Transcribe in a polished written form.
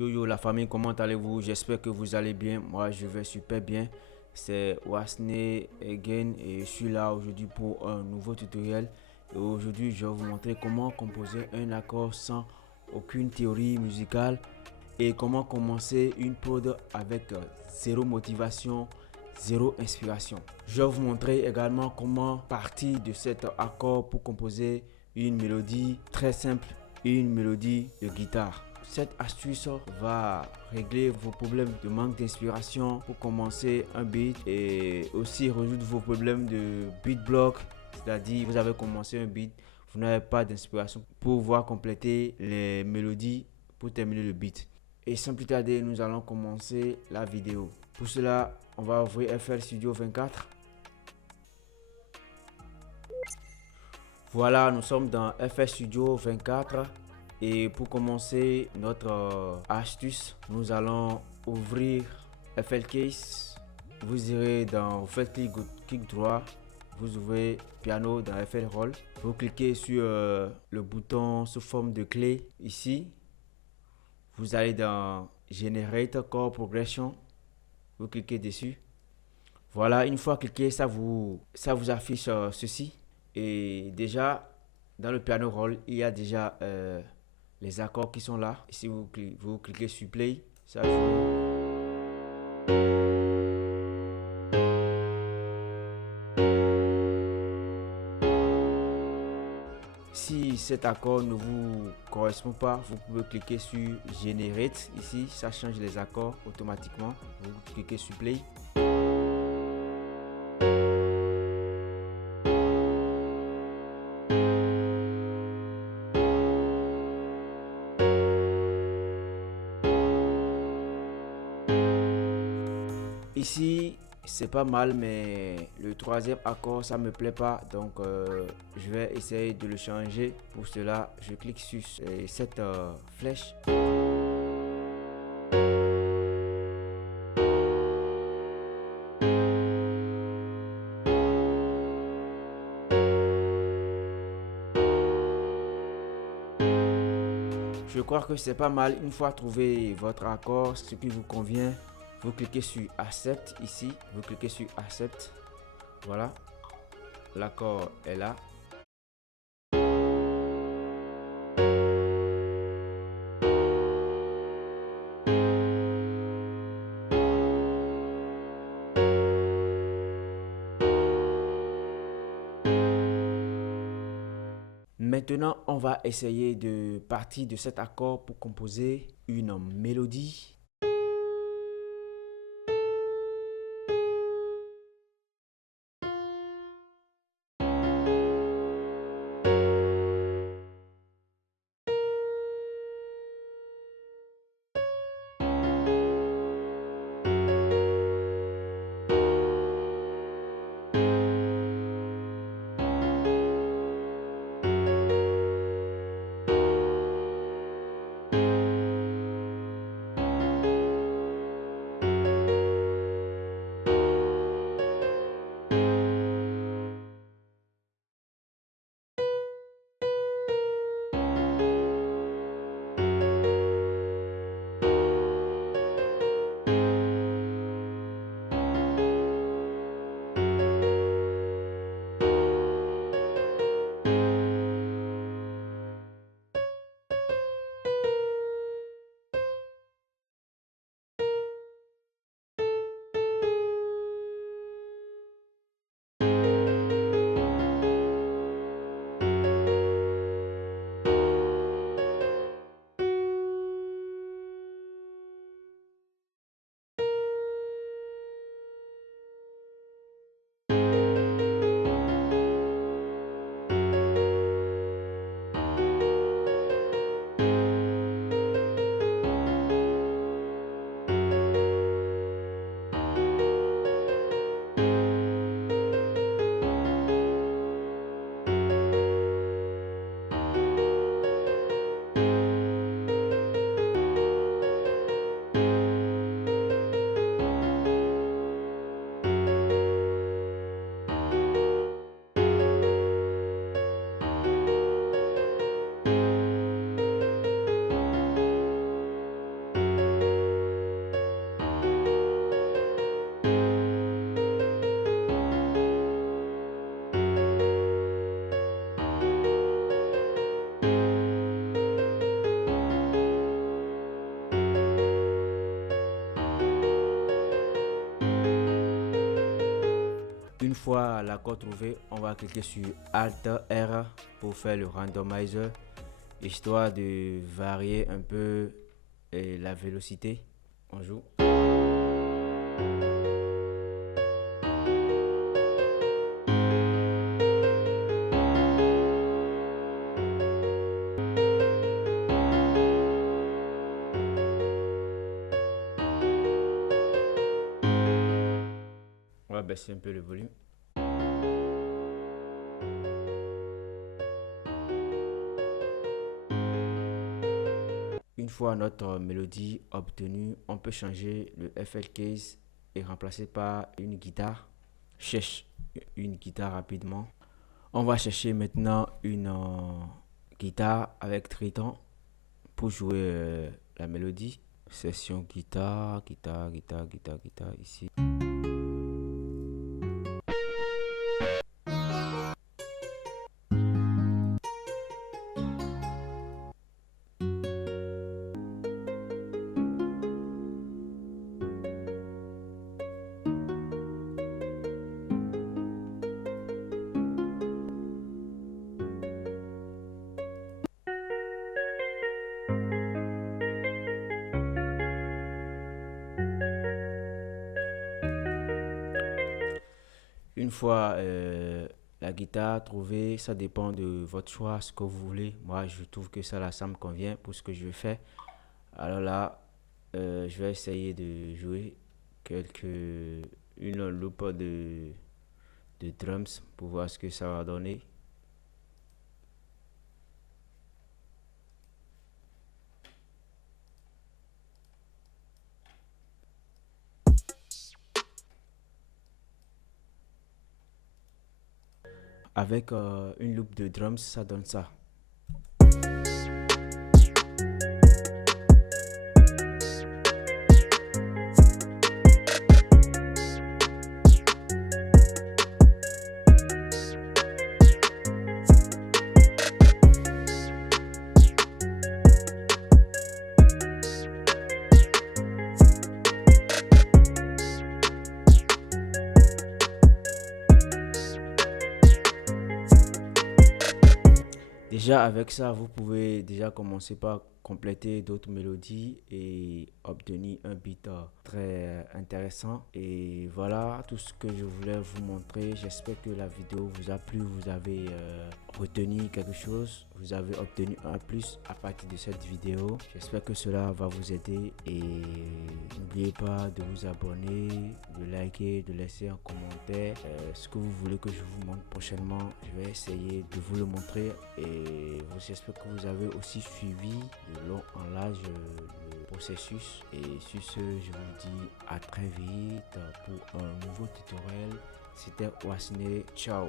Yo yo la famille, comment allez-vous? J'espère que vous allez bien. Moi je vais super bien. C'est Wasne again et je suis là aujourd'hui pour un nouveau tutoriel. Et aujourd'hui je vais vous montrer comment composer un accord sans aucune théorie musicale et comment commencer une prod avec zéro motivation, zéro inspiration. Je vais vous montrer également comment partir de cet accord pour composer une mélodie très simple, une mélodie de guitare. Cette astuce va régler vos problèmes de manque d'inspiration pour commencer un beat et aussi résoudre vos problèmes de beat block, c'est-à-dire vous avez commencé un beat, vous n'avez pas d'inspiration pour pouvoir compléter les mélodies pour terminer le beat. Et sans plus tarder, nous allons commencer la vidéo. Pour cela, on va ouvrir FL Studio 24. Voilà, nous sommes dans FL Studio 24. Et pour commencer notre astuce, nous allons ouvrir FL Case. Vous irez dans, vous faites clic droit, vous ouvrez piano dans FL Roll. Vous cliquez sur le bouton sous forme de clé ici. Vous allez dans Generate Chord Progression. Vous cliquez dessus. Voilà, une fois cliqué, ça vous affiche ceci. Et déjà, dans le piano roll, il y a déjà les accords qui sont là. Si vous cliquez sur play, ça joue. Si cet accord ne vous correspond pas, vous pouvez cliquer sur Generate. Ici, ça change les accords automatiquement. Vous cliquez sur play. Ici, c'est pas mal, mais le troisième accord, ça me plaît pas. Donc, je vais essayer de le changer. Pour cela, je clique sur cette flèche. Je crois que c'est pas mal. Une fois trouvé votre accord, ce qui vous convient, vous cliquez sur Accept ici. Vous cliquez sur Accept. Voilà. L'accord est là. Maintenant, on va essayer de partir de cet accord pour composer une mélodie. fois l'accord trouvé, on va cliquer sur Alt R pour faire le randomizer, histoire de varier un peu la vélocité. On joue. On va baisser un peu le volume. Une fois notre mélodie obtenue, on peut changer le FL Case et remplacer par une guitare. Cherche une guitare rapidement. On va chercher maintenant une guitare avec triton pour jouer la mélodie. Session guitare, guitare ici. Une fois la guitare trouvée, ça dépend de votre choix, ce que vous voulez. Moi, je trouve que ça me convient pour ce que je vais faire. Alors là, je vais essayer de jouer une loupe de drums pour voir ce que ça va donner. Avec une loupe de drums, ça donne ça. Déjà avec ça, vous pouvez déjà commencer par compléter d'autres mélodies et obtenir un beat très intéressant. Et voilà tout ce que je voulais vous montrer. J'espère que la vidéo vous a plu, vous avez retenu quelque chose, vous avez obtenu un plus à partir de cette vidéo. J'espère que cela va vous aider et n'oubliez pas de vous abonner, de liker, de laisser un commentaire ce que vous voulez que je vous montre prochainement. Je vais essayer de vous le montrer et j'espère que vous avez aussi suivi de long en large le processus. Et sur ce, je vous dis à très vite pour un nouveau tutoriel. C'était Wasne, ciao.